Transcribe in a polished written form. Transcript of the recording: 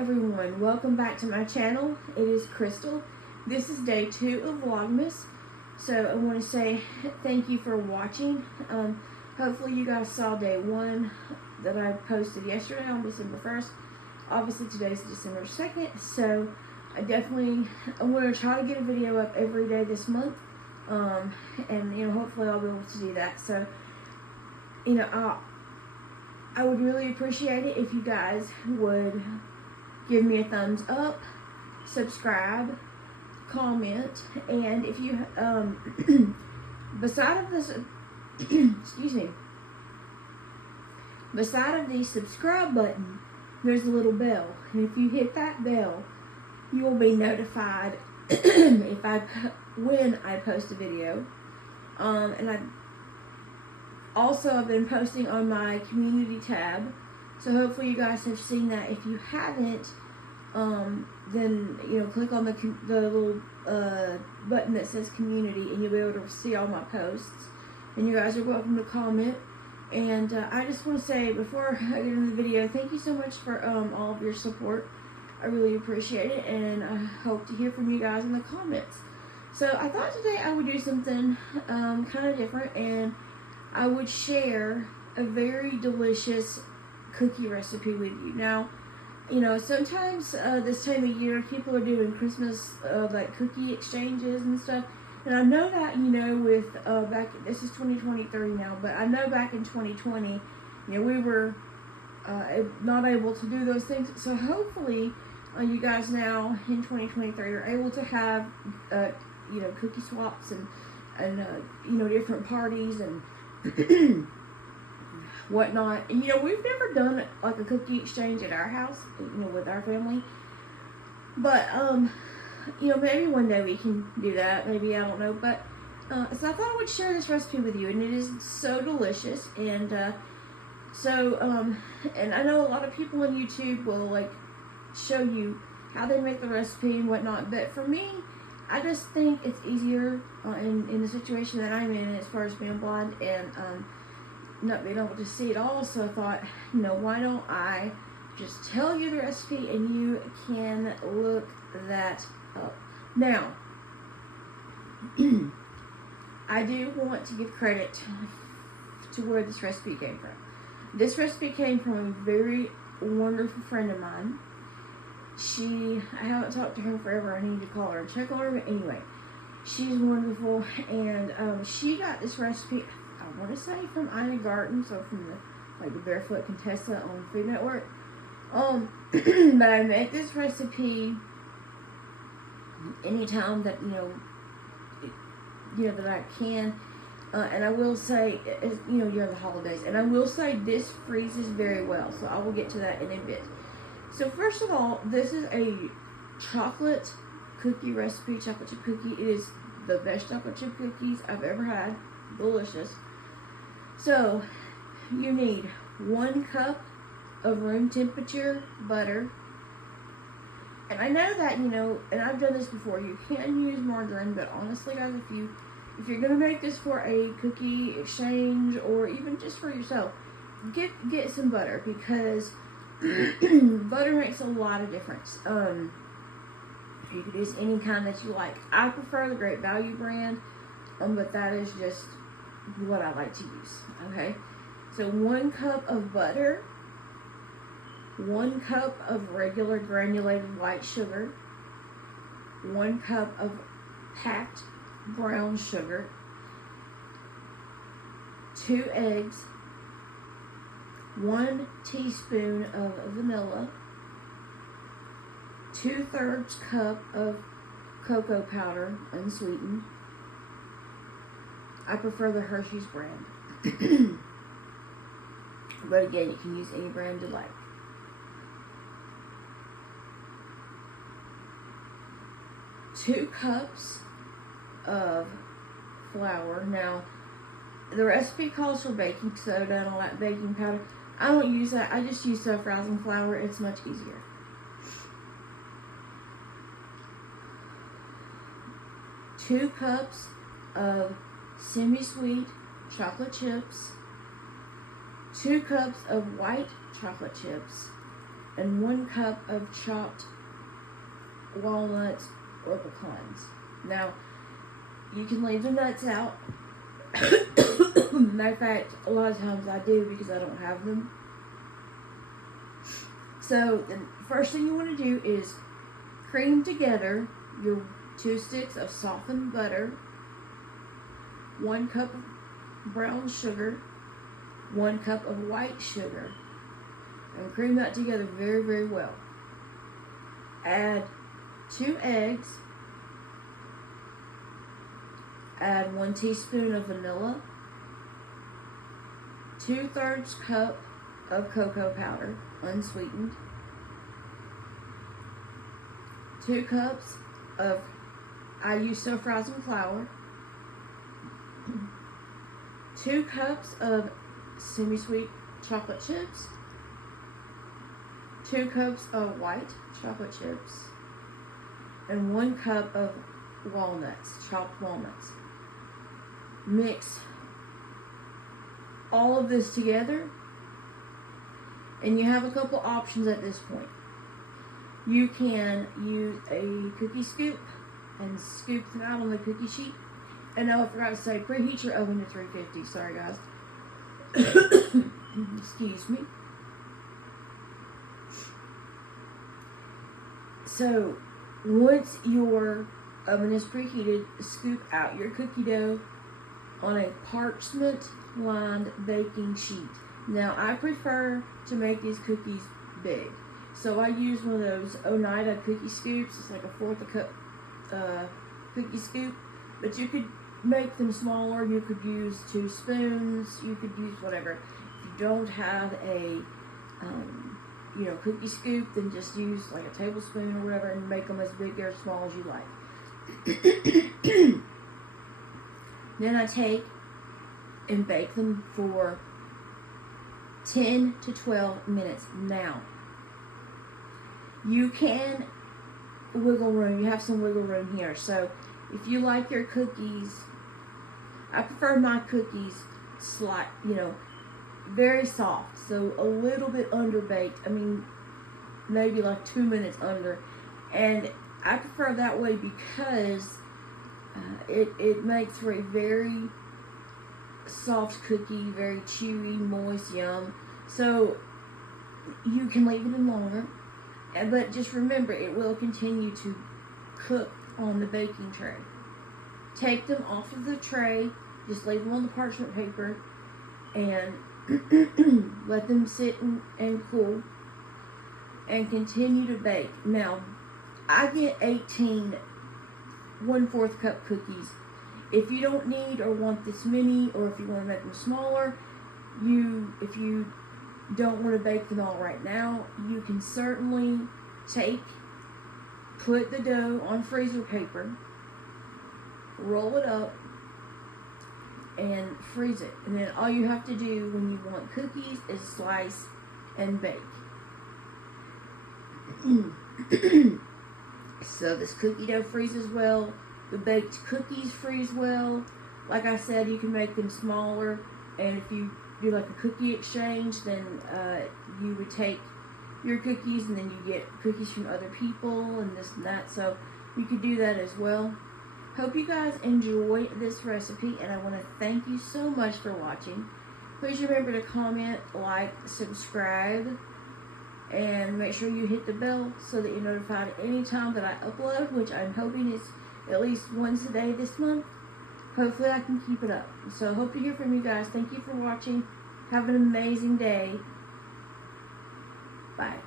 everyone, welcome back to my channel. It is Crystal. This is day 2 of Vlogmas. So I want to say thank you for watching. Hopefully you guys saw day 1 that I posted yesterday on December 1st. Obviously today's December 2nd, so I'm going to try to get a video up every day this month. And hopefully I'll be able to do that. So I would really appreciate it if you guys would give me a thumbs up, subscribe, comment, and if you beside of this excuse me, beside of the subscribe button, there's a little bell, and if you hit that bell, you will be notified when I post a video. And I've been posting on my community tab, so hopefully you guys have seen that. If you haven't, then click on the little button that says community, and you'll be able to see all my posts. And you guys are welcome to comment. And I just want to say before I get into the video, thank you so much for all of your support. I really appreciate it, and I hope to hear from you guys in the comments. So I thought today I would do something kind of different, and I would share a very delicious cookie recipe with you. Now, sometimes this time of year people are doing Christmas like cookie exchanges and stuff. And I know that, with this is 2023 now, but I know back in 2020, we were not able to do those things. So hopefully you guys now in 2023 are able to have cookie swaps and different parties and whatnot. And we've never done like a cookie exchange at our house, with our family. But maybe one day we can do that. Maybe, I don't know. But so I thought I would share this recipe with you, and it is so delicious. And and I know a lot of people on YouTube will show you how they make the recipe and whatnot. But for me, I just think it's easier in the situation that I'm in as far as being blind and not being able to see it all. So I thought, why don't I just tell you the recipe and you can look that up. Now, I do want to give credit to where this recipe came from. This recipe came from a very wonderful friend of mine. I haven't talked to her forever. I need to call her and check on her. But anyway, she's wonderful, and she got this recipe, I want to say, from Ina Garten, so from the Barefoot Contessa on Food Network. But I make this recipe anytime that that I can, and I will say, during the holidays. And I will say this freezes very well, so I will get to that in a bit. So first of all, this is a chocolate cookie recipe, chocolate chip cookie. It is the best chocolate chip cookies I've ever had. Delicious. So you need 1 cup of room temperature butter. And I know that, and I've done this before, you can use margarine, but honestly guys, if you're going to make this for a cookie exchange or even just for yourself, get some butter, because butter makes a lot of difference. You could use any kind that you like. I prefer the Great Value brand, but that is just what I like to use. Okay, so 1 cup of butter, 1 cup of regular granulated white sugar, 1 cup of packed brown sugar, 2 eggs, 1 teaspoon of vanilla, 2/3 cup of cocoa powder, unsweetened. I prefer the Hershey's brand. But again, you can use any brand you like. 2 cups of flour. Now, the recipe calls for baking soda and all that baking powder. I don't use that. I just use self-rising flour. It's much easier. 2 cups of semi-sweet chocolate chips. 2 cups of white chocolate chips. and 1 cup of chopped walnuts or pecans. Now, you can leave the nuts out. Matter of fact, a lot of times I do because I don't have them. So, the first thing you want to do is cream together your 2 sticks of softened butter, 1 cup of brown sugar, 1 cup of white sugar, and cream that together very, very well. Add 2 eggs, add 1 teaspoon of vanilla, 2/3 cup of cocoa powder, unsweetened, 2 cups of, I use self-rising flour, 2 cups of semi-sweet chocolate chips, 2 cups of white chocolate chips, and 1 cup of walnuts, chopped walnuts. Mix all of this together, and you have a couple options at this point. You can use a cookie scoop and scoop them out on the cookie sheet. And I forgot to say, preheat your oven to 350. Sorry, guys. Excuse me. So, once your oven is preheated, scoop out your cookie dough on a parchment-lined baking sheet. Now, I prefer to make these cookies big. So I use one of those Oneida cookie scoops. It's like a 1/4 cup cookie scoop. But you could make them smaller. You could use 2 spoons. You could use whatever. If you don't have a cookie scoop, then just use like a tablespoon or whatever and make them as big or small as you like. Then I take and bake them for 10 to 12 minutes. Now, you can wiggle room. You have some wiggle room here. So if you like your cookies, I prefer my cookies very soft. So a little bit underbaked. I mean, maybe like 2 minutes under. And I prefer that way because it makes for a very soft cookie, very chewy, moist, yum. So you can leave it in longer. But just remember, it will continue to cook on the baking tray. Take them off of the tray, just leave them on the parchment paper, and let them sit and cool, and continue to bake. Now, I get 18 1/4 cup cookies. If you don't need or want this many, or if you want to make them smaller, if you don't want to bake them all right now, you can certainly put the dough on freezer paper, roll it up, and freeze it. And then all you have to do when you want cookies is slice and bake. So this cookie dough freezes well. The baked cookies freeze well. Like I said, you can make them smaller. And if you do like a cookie exchange, then you would take your cookies and then you get cookies from other people and this and that. So you could do that as well. Hope you guys enjoy this recipe, and I want to thank you so much for watching. Please remember to comment, like, subscribe, and make sure you hit the bell so that you're notified anytime that I upload, which I'm hoping is at least once a day this month. Hopefully I can keep it up. So I hope to hear from you guys. Thank you for watching. Have an amazing day. Bye.